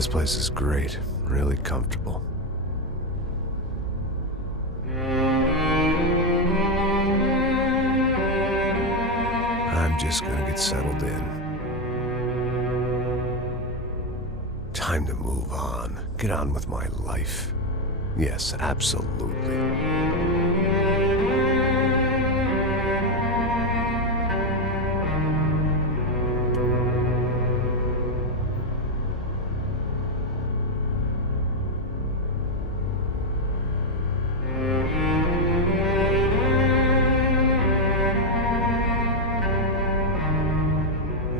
This place is great, really comfortable. I'm just gonna get settled in. Time to move on. Get on with my life. Yes, absolutely.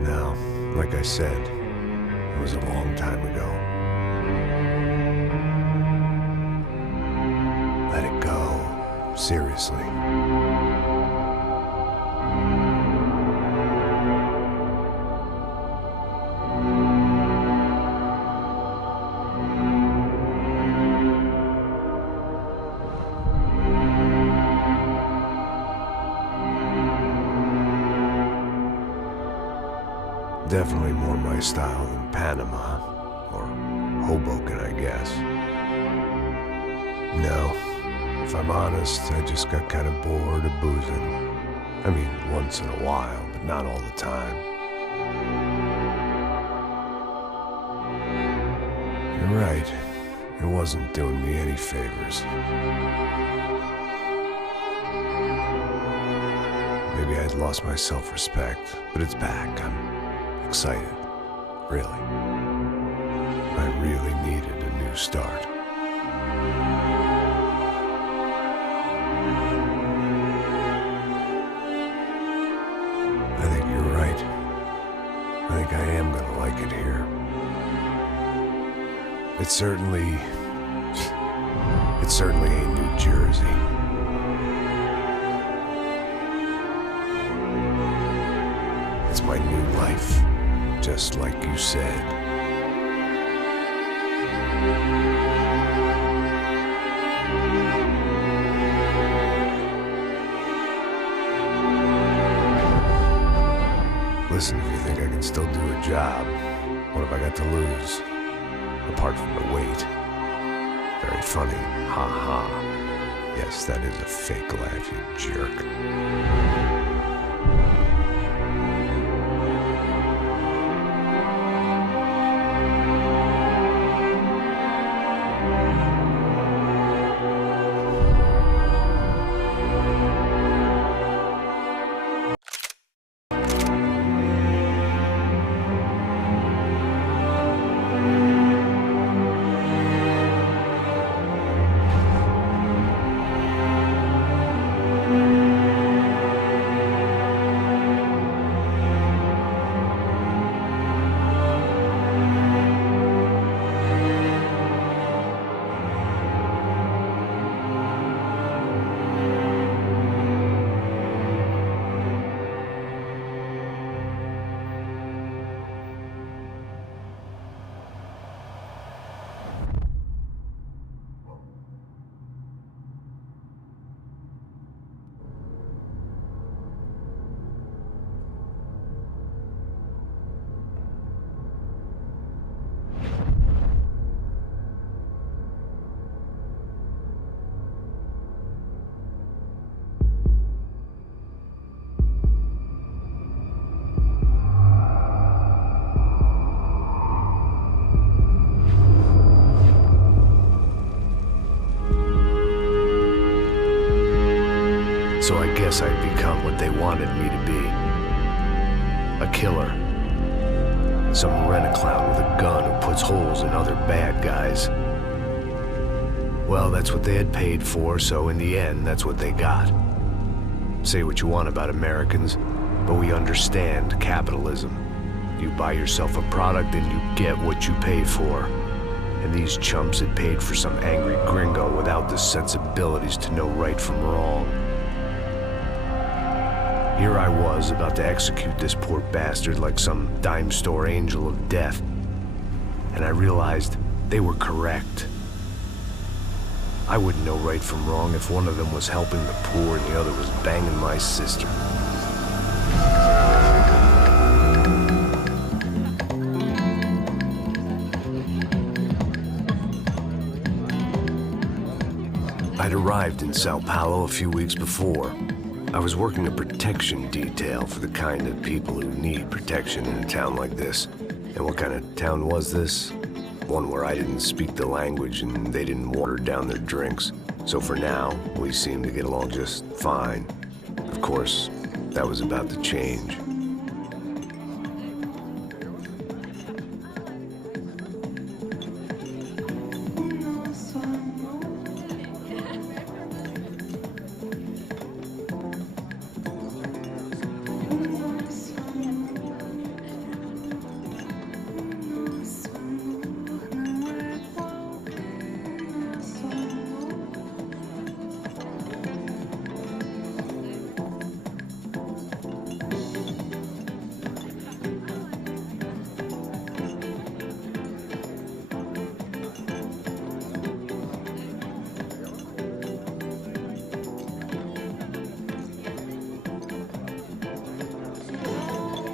Now, like I said, it was a long time ago. Let it go. Seriously. Definitely more my style than Panama, or Hoboken, I guess. No, if I'm honest, I just got kind of bored of boozing. I mean, once in a while, but not all the time. You're right, it wasn't doing me any favors. Maybe I'd lost my self-respect, but it's back. I'm excited, really. I really needed a new start. I think you're right. I think I am gonna like it here. It's certainly ain't New Jersey. It's my new life. Just like you said. Listen, if you think I can still do a job, what have I got to lose? Apart from the weight. Very funny. Ha ha. Yes, that is a fake laugh, you jerk. So I guess I'd become what they wanted me to be. A killer. Some rent-a-clown with a gun who puts holes in other bad guys. Well, that's what they had paid for, so in the end, that's what they got. Say what you want about Americans, but we understand capitalism. You buy yourself a product and you get what you pay for. And these chumps had paid for some angry gringo without the sensibilities to know right from wrong. Here I was, about to execute this poor bastard like some dime store angel of death. And I realized they were correct. I wouldn't know right from wrong if one of them was helping the poor and the other was banging my sister. I'd arrived in Sao Paulo a few weeks before. I was working a protection detail for the kind of people who need protection in a town like this. And what kind of town was this? One where I didn't speak the language and they didn't water down their drinks. So for now, we seemed to get along just fine. Of course, that was about to change.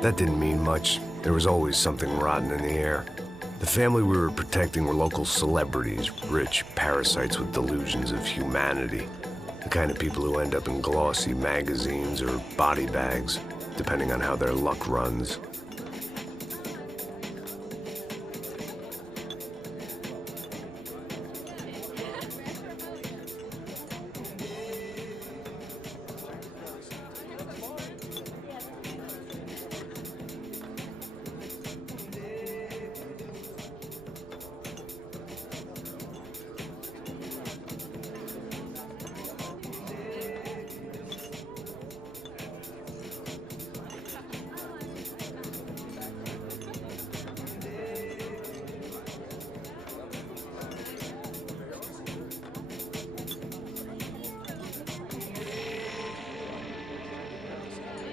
That didn't mean much. There was always something rotten in the air. The family we were protecting were local celebrities, rich parasites with delusions of humanity. The kind of people who end up in glossy magazines or body bags, depending on how their luck runs.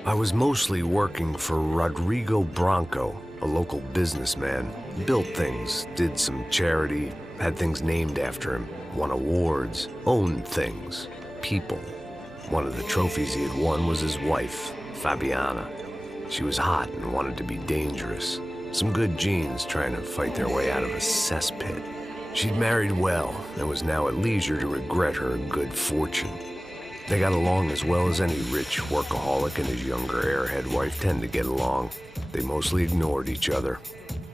I was mostly working for Rodrigo Branco, a local businessman. Built things, did some charity, had things named after him, won awards, owned things, people. One of the trophies he had won was his wife, Fabiana. She was hot and wanted to be dangerous. Some good genes trying to fight their way out of a cesspit. She'd married well and was now at leisure to regret her good fortune. They got along as well as any rich workaholic and his younger airhead wife tend to get along. They mostly ignored each other.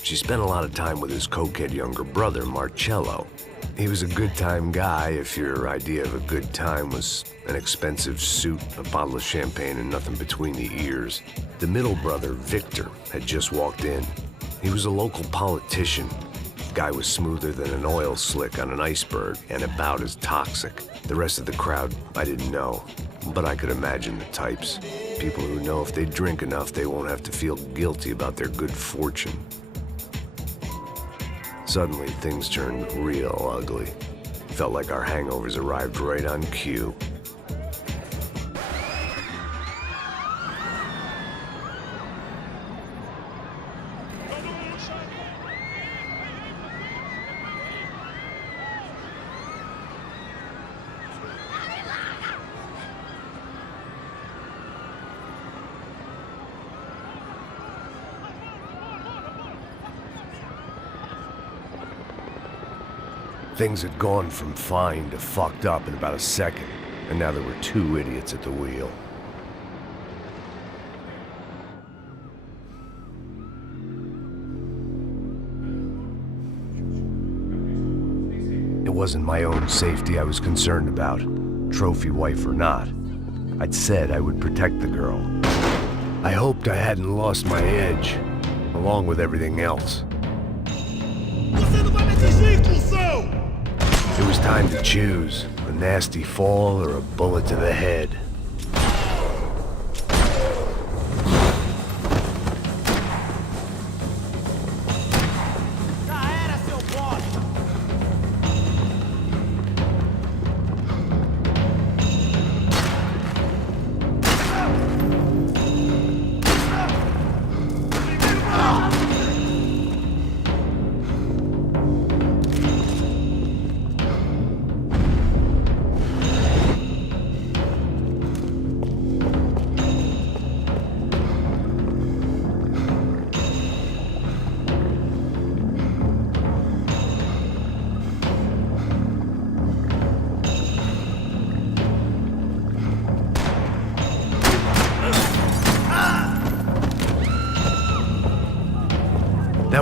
She spent a lot of time with his cokehead younger brother, Marcello. He was a good-time guy if your idea of a good time was an expensive suit, a bottle of champagne, and nothing between the ears. The middle brother, Victor, had just walked in. He was a local politician. Guy was smoother than an oil slick on an iceberg and about as toxic. The rest of the crowd, I didn't know, but I could imagine the types. People who know if they drink enough, they won't have to feel guilty about their good fortune. Suddenly, things turned real ugly. Felt like our hangovers arrived right on cue. Things had gone from fine to fucked up in about a second, and now there were two idiots at the wheel. It wasn't my own safety I was concerned about, trophy wife or not. I'd said I would protect the girl. I hoped I hadn't lost my edge, along with everything else. It was time to choose, a nasty fall or a bullet to the head.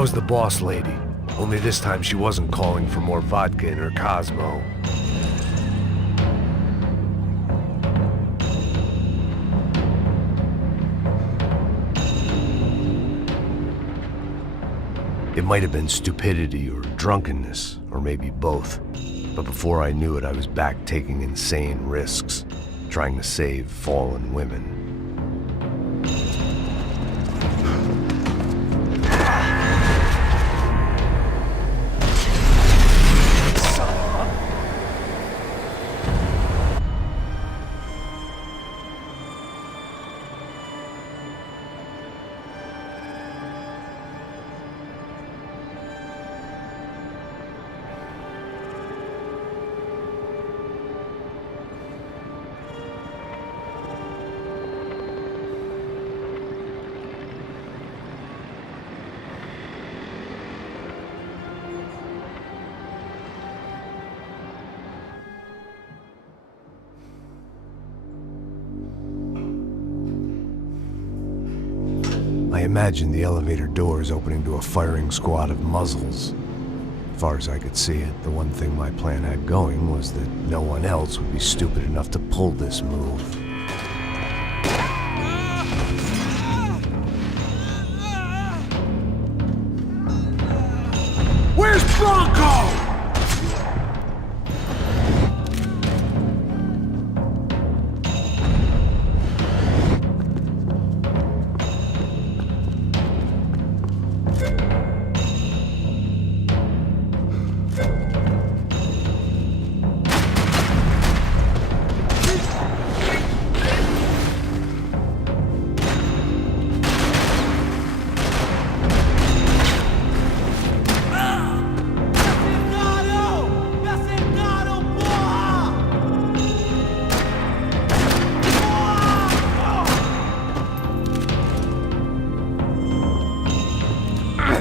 was the boss lady. Only this time she wasn't calling for more vodka in her Cosmo. It might have been stupidity or drunkenness, or maybe both. But before I knew it, I was back taking insane risks, trying to save fallen women. I imagined the elevator doors opening to a firing squad of muzzles. As far as I could see it, the one thing my plan had going was that no one else would be stupid enough to pull this move. Where's Bronco?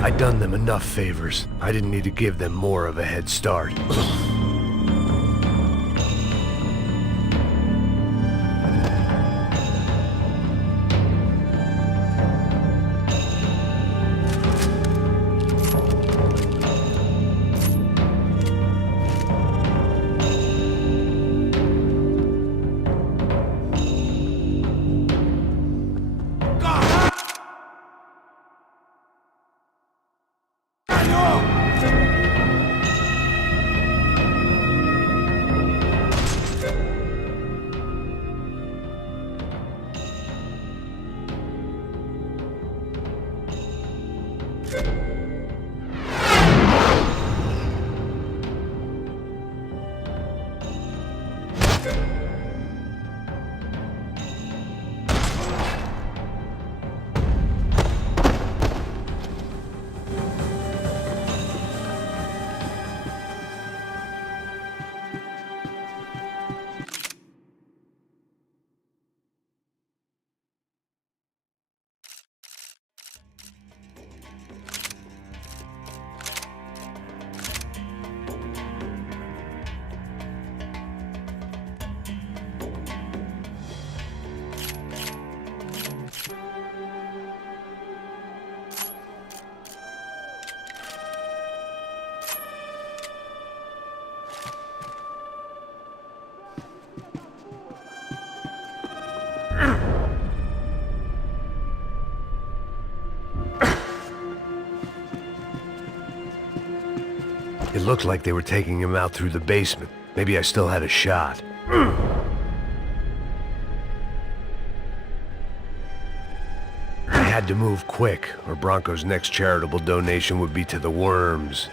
I'd done them enough favors. I didn't need to give them more of a head start. It looked like they were taking him out through the basement. Maybe I still had a shot. I had to move quick, or Bronco's next charitable donation would be to the worms.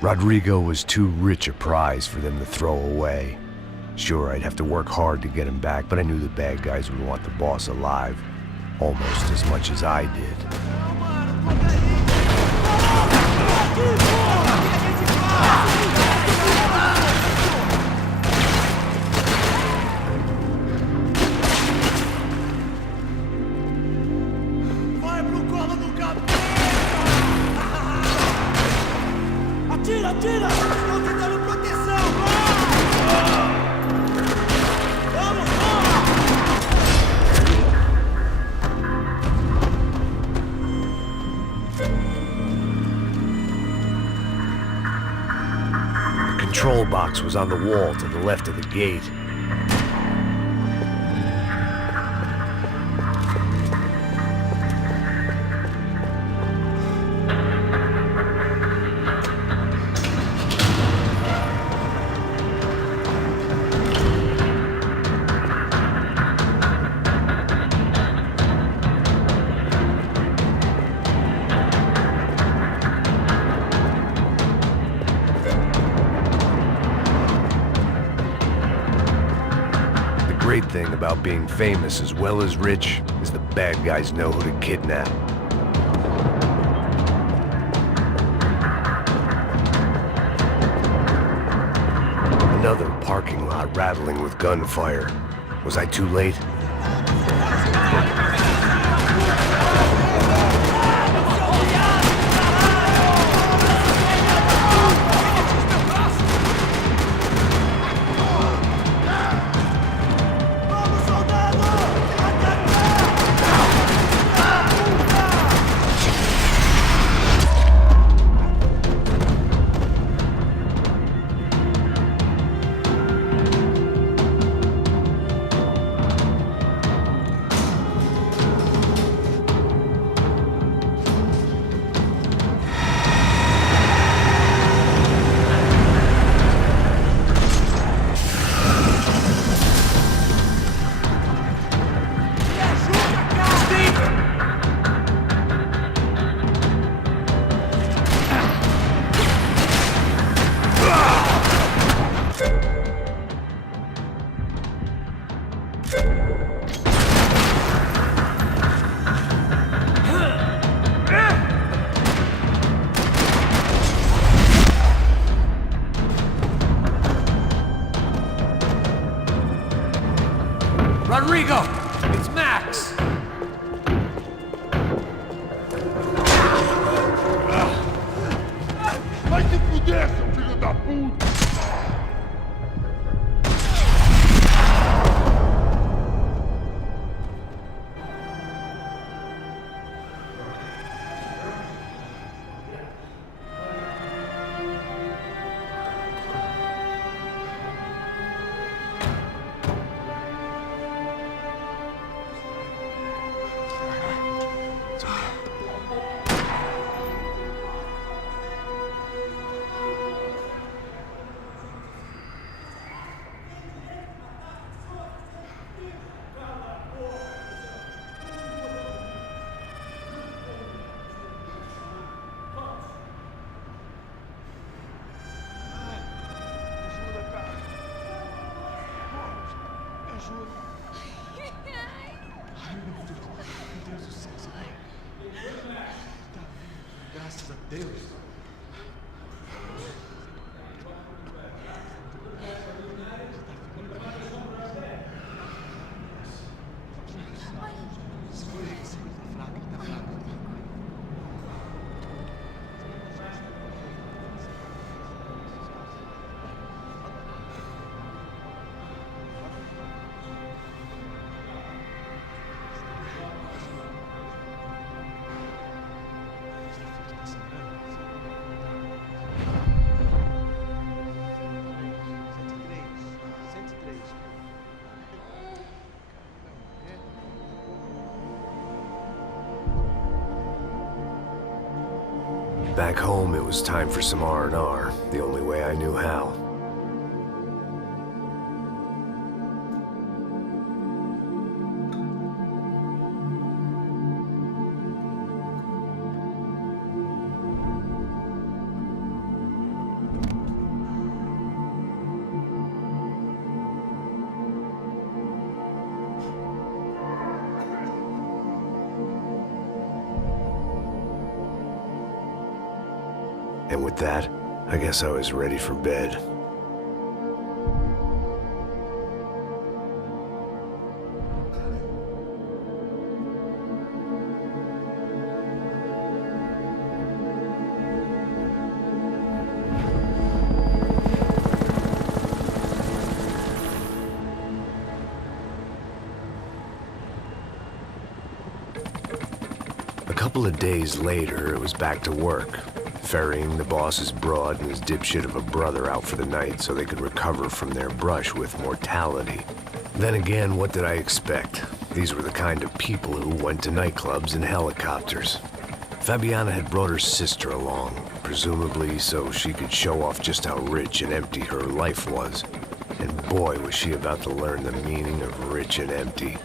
Rodrigo was too rich a prize for them to throw away. Sure, I'd have to work hard to get him back, but I knew the bad guys would want the boss alive, almost as much as I did. Atira! Estou tentando proteção! Vamos, vamos! box was on the wall to the left of the gate. The great thing about being famous as well as rich is the bad guys know who to kidnap. Another parking lot rattling with gunfire. Was I too late? Rodrigo! It's Max! Vai se fuder, seu filho da puta! Graças a Deus. Segura ele, segura, ele tá fraco, ele tá fraco. Back home, it was time for some R&R, the only way I knew how. And with that, I guess I was ready for bed. A couple of days later, it was back to work. ferrying the boss's broad and his dipshit of a brother out for the night so they could recover from their brush with mortality. Then again, what did I expect? These were the kind of people who went to nightclubs in helicopters. Fabiana had brought her sister along, presumably so she could show off just how rich and empty her life was. And boy, was she about to learn the meaning of rich and empty.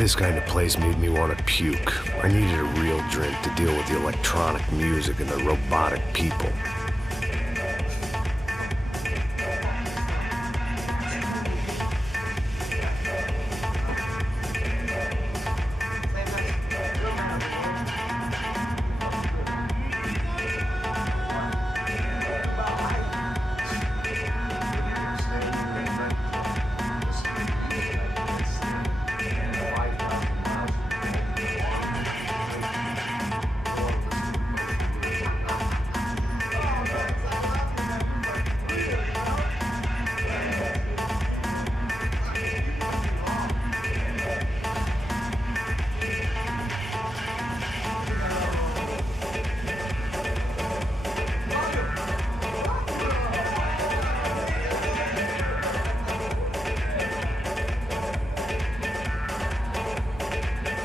This kind of place made me want to puke. I needed a real drink to deal with the electronic music and the robotic people.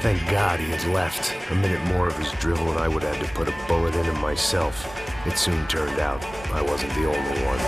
Thank God he had left. A minute more of his drivel and I would have had to put a bullet in him myself. It soon turned out I wasn't the only one.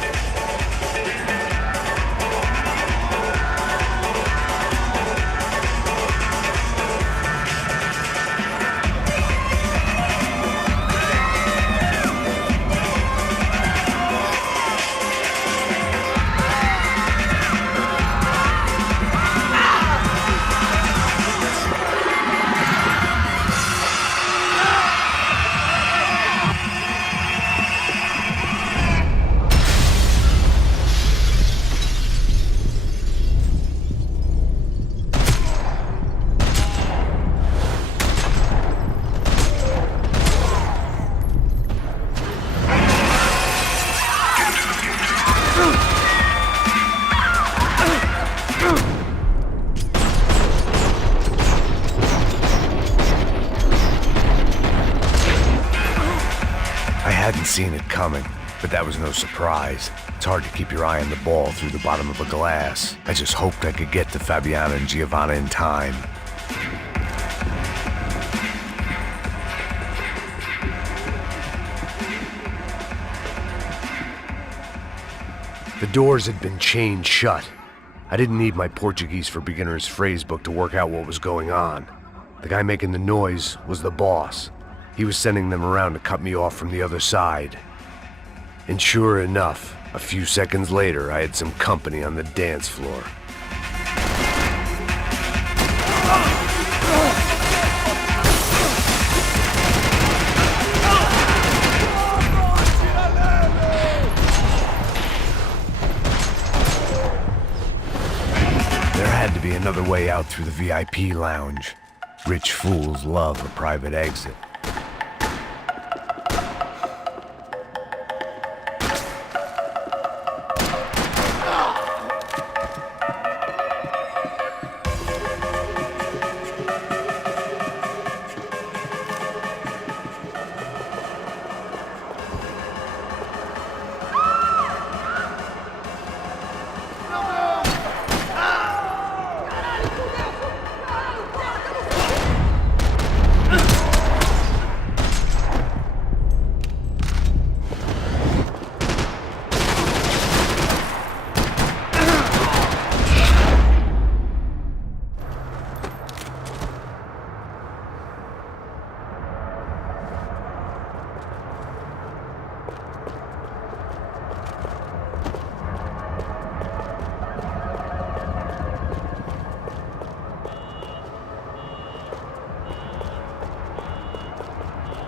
I hadn't seen it coming, but that was no surprise. It's hard to keep your eye on the ball through the bottom of a glass. I just hoped I could get to Fabiana and Giovanna in time. The doors had been chained shut. I didn't need my Portuguese for Beginners phrase book to work out what was going on. The guy making the noise was the boss. He was sending them around to cut me off from the other side. And sure enough, a few seconds later, I had some company on the dance floor. There had to be another way out through the VIP lounge. Rich fools love a private exit.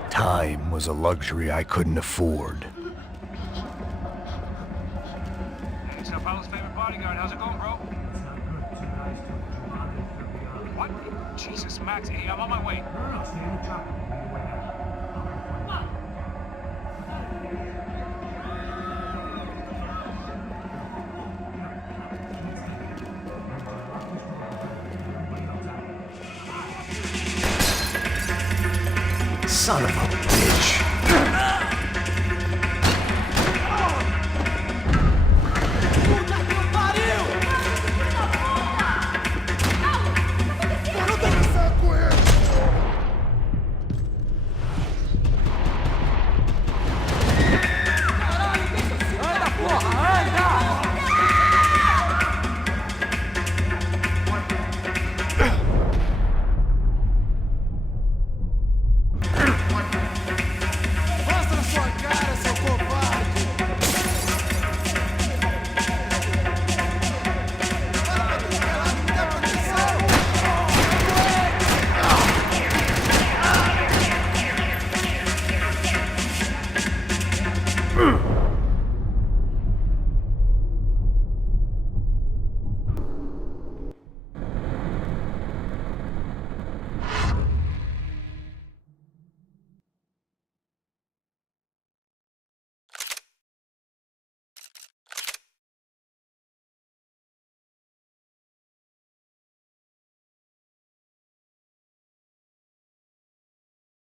Time was a luxury I couldn't afford. Hey, Sao Paulo's favorite bodyguard. How's it going, bro? What? Jesus, Max. Hey, I'm on my way. Son of a bitch.